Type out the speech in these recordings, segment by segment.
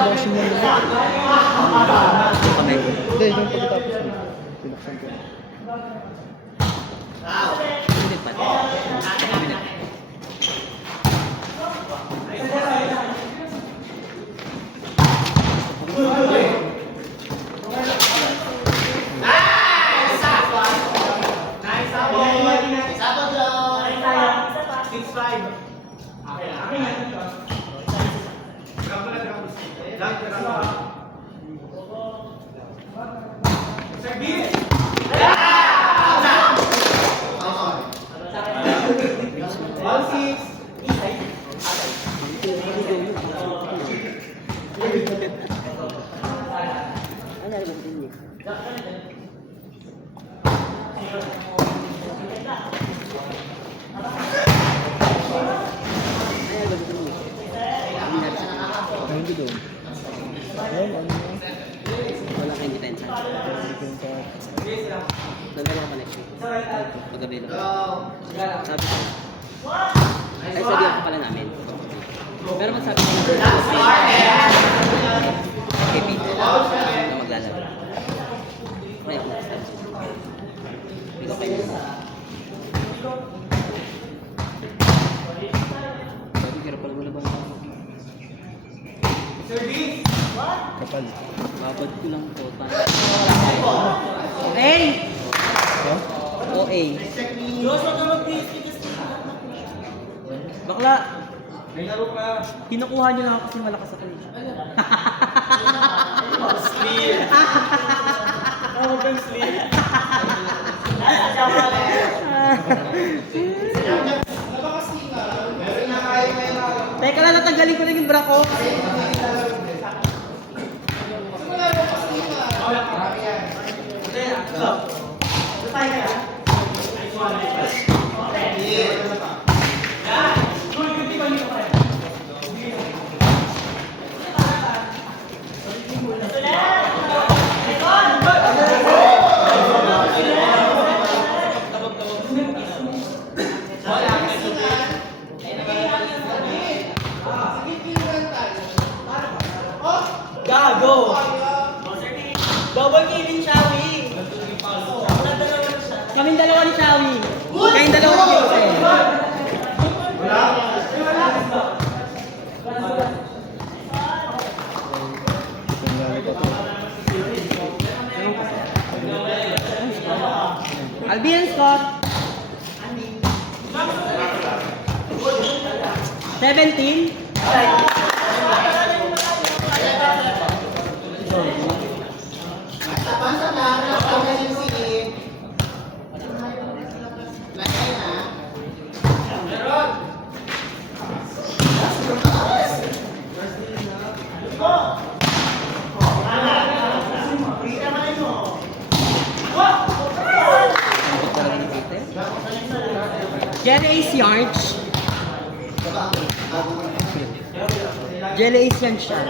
Ayusin mo na. Hindi, yung pagkatapos mo. Pinaksan ko. Hindi pa. Ayun ko doon. Ayun, ano na? Wala kayong detention. Nagagawa ka next week. Paggabi lang. Sabi ko. Ay, sabi ako pala namin. Pero magsabi ko na kay Peter na maglalaro. May ako na-stand. Ikaw pa yun. Sabi, kira pala mo na ba? Kapal. Babad ko lang po. Okay! Ha? OA. Bakla! Kinukuha niyo lang ako kasi malakas ako. Sleep! Huwag kang sleep! Teka lang, natanggalin ko lang yung bra ko. Gago! Double killing, Shawi! Kaming dalawa ni Shawi. Kayong dalawa ni Jose. Albion Scott. 17. Jelly Ace Yards. Jelly Ace yan siya.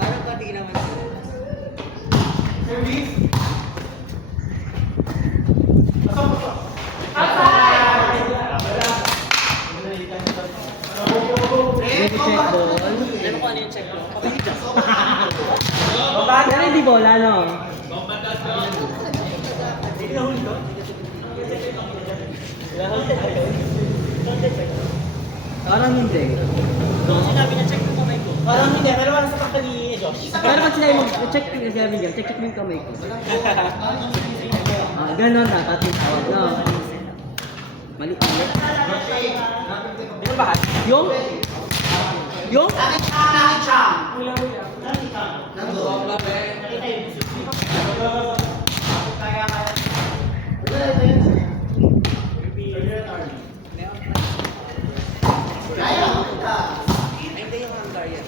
Parang pati naman siya. Ready check ball. Alam ko ano yung check mo? Pero hindi bola, no? Parang hindi. Sinabi na check mo kamay ko. Parang hindi, pero parang sa kakta ni Josh. Pero pag sinabi mo, check mo yung sabi niya, check mo yung kamay ko. Ah, ganon na, pating tawag, no? Mali ulit. Di ba ba? Yung? Yung? Ay, hindi yung hangar yan.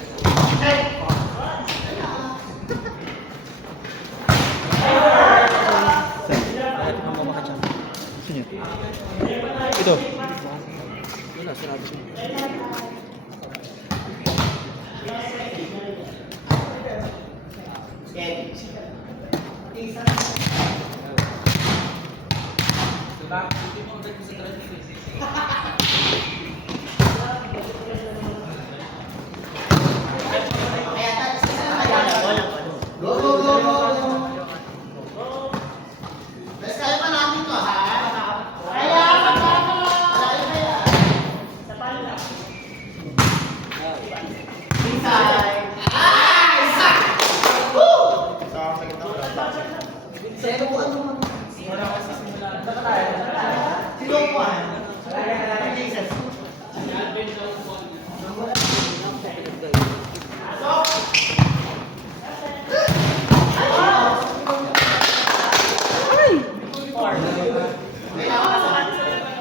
Ito. Wala, sarado siya.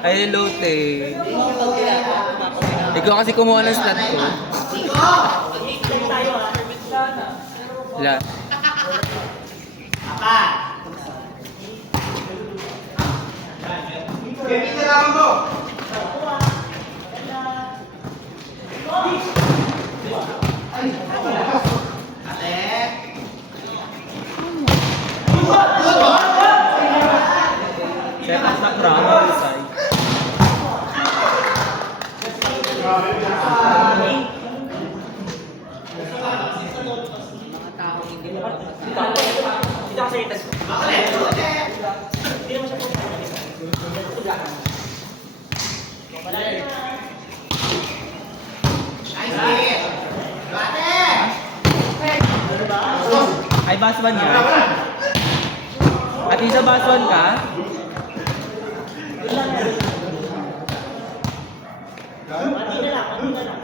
Ay, lote. Ikaw kasi kumuha ng slot ko. Wala. Setas na drama, Isay. Mga tao hindi mapapatay. Dito kasi itas. Hindi naman siya Ay, baswan yan. At isa baswan ka? Sarap.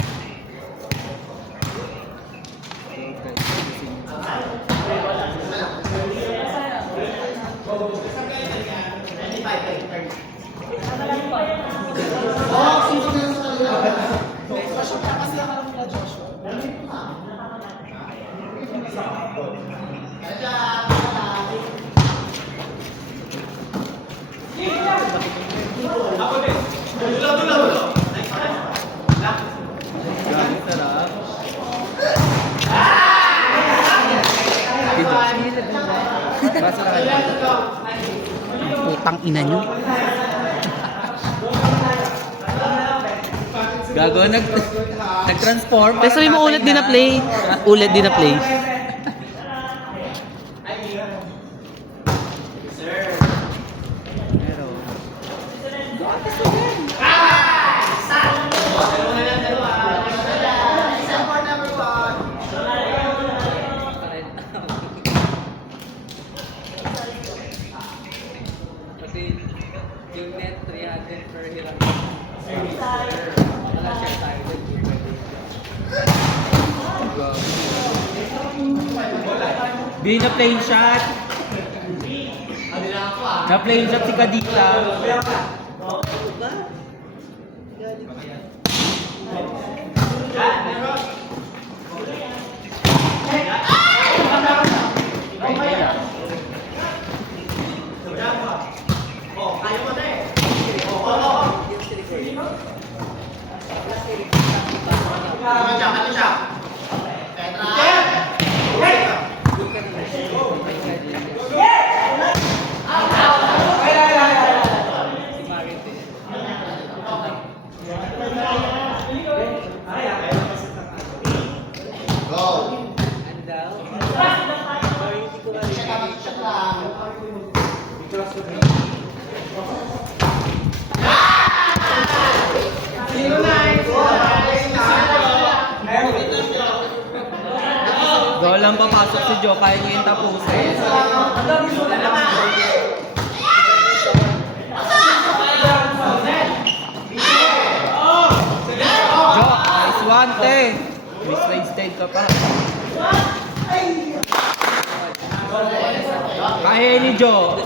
Basa na kayo. Putang ina nyo. Gago, nag-transform. Pero sabi mo ulit din na play. Ulit din na play. Kasi yung net 300 per hiram. Wala share tayo. Di na plain shot. Na plain shot si Kadita. Doon lang papasok si Joe, kaya niya yung tapusin. Joe, nice one, te. Miss ka pa. Kaya ni Joe.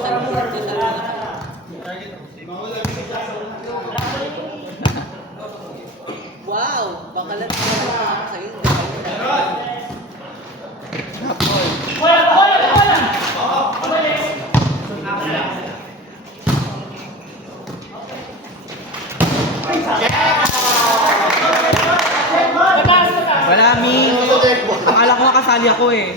Wow! Bakalan ko sa'yo. Wala, Mi. Akala ko makasali ako eh.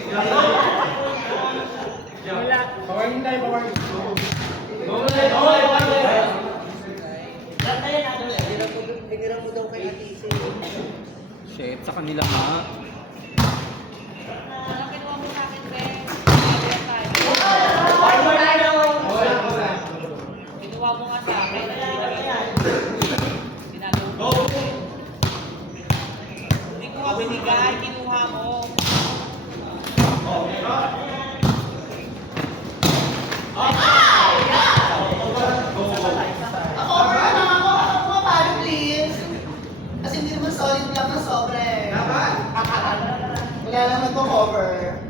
Tinira mo daw kay Ate Ise. Shit, sa kanila nga. Kinuha mo nga sa akin. Hindi ko nga binigay, kinuha mo. Kasi hindi naman solid lang na sobra eh. Wala lang nagko-cover.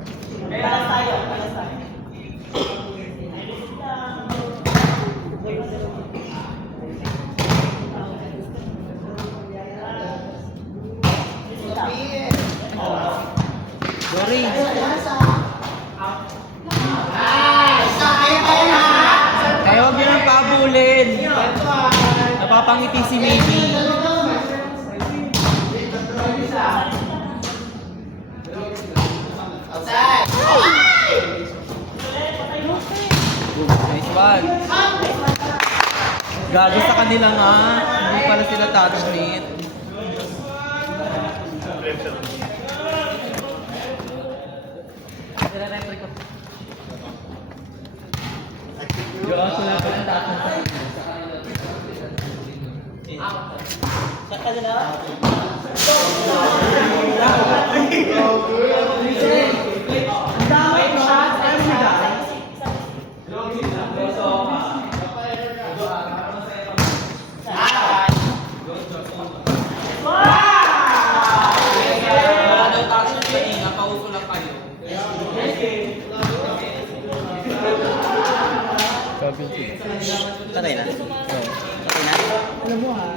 Sorry. Kaya huwag nyo nang paabulin. Napapangiti si Maybe. Nice one. Gago sa kanila nga. Hindi pala sila touch net. Joas, wala pa ng touch net. Sa kanila? Patay na? Patay na? Alam mo ha,